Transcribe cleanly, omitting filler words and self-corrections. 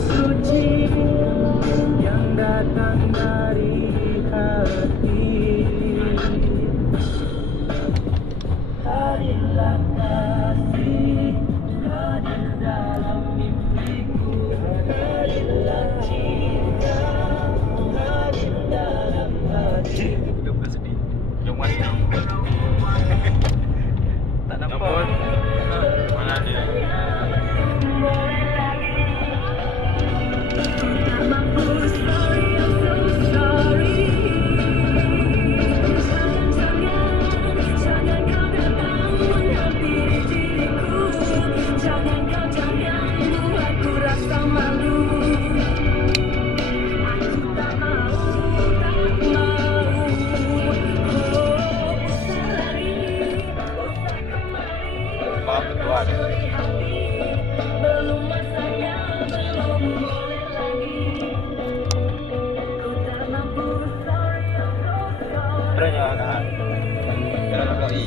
Suci yang datang dari hati, hadirlah kasih, hadir dalam mimpiku, hadirlah cinta, hadir dalam hati. Udah bukan sedih. Yang mana? Tak nampak. Mana dia? Ternyata, jangan lagi.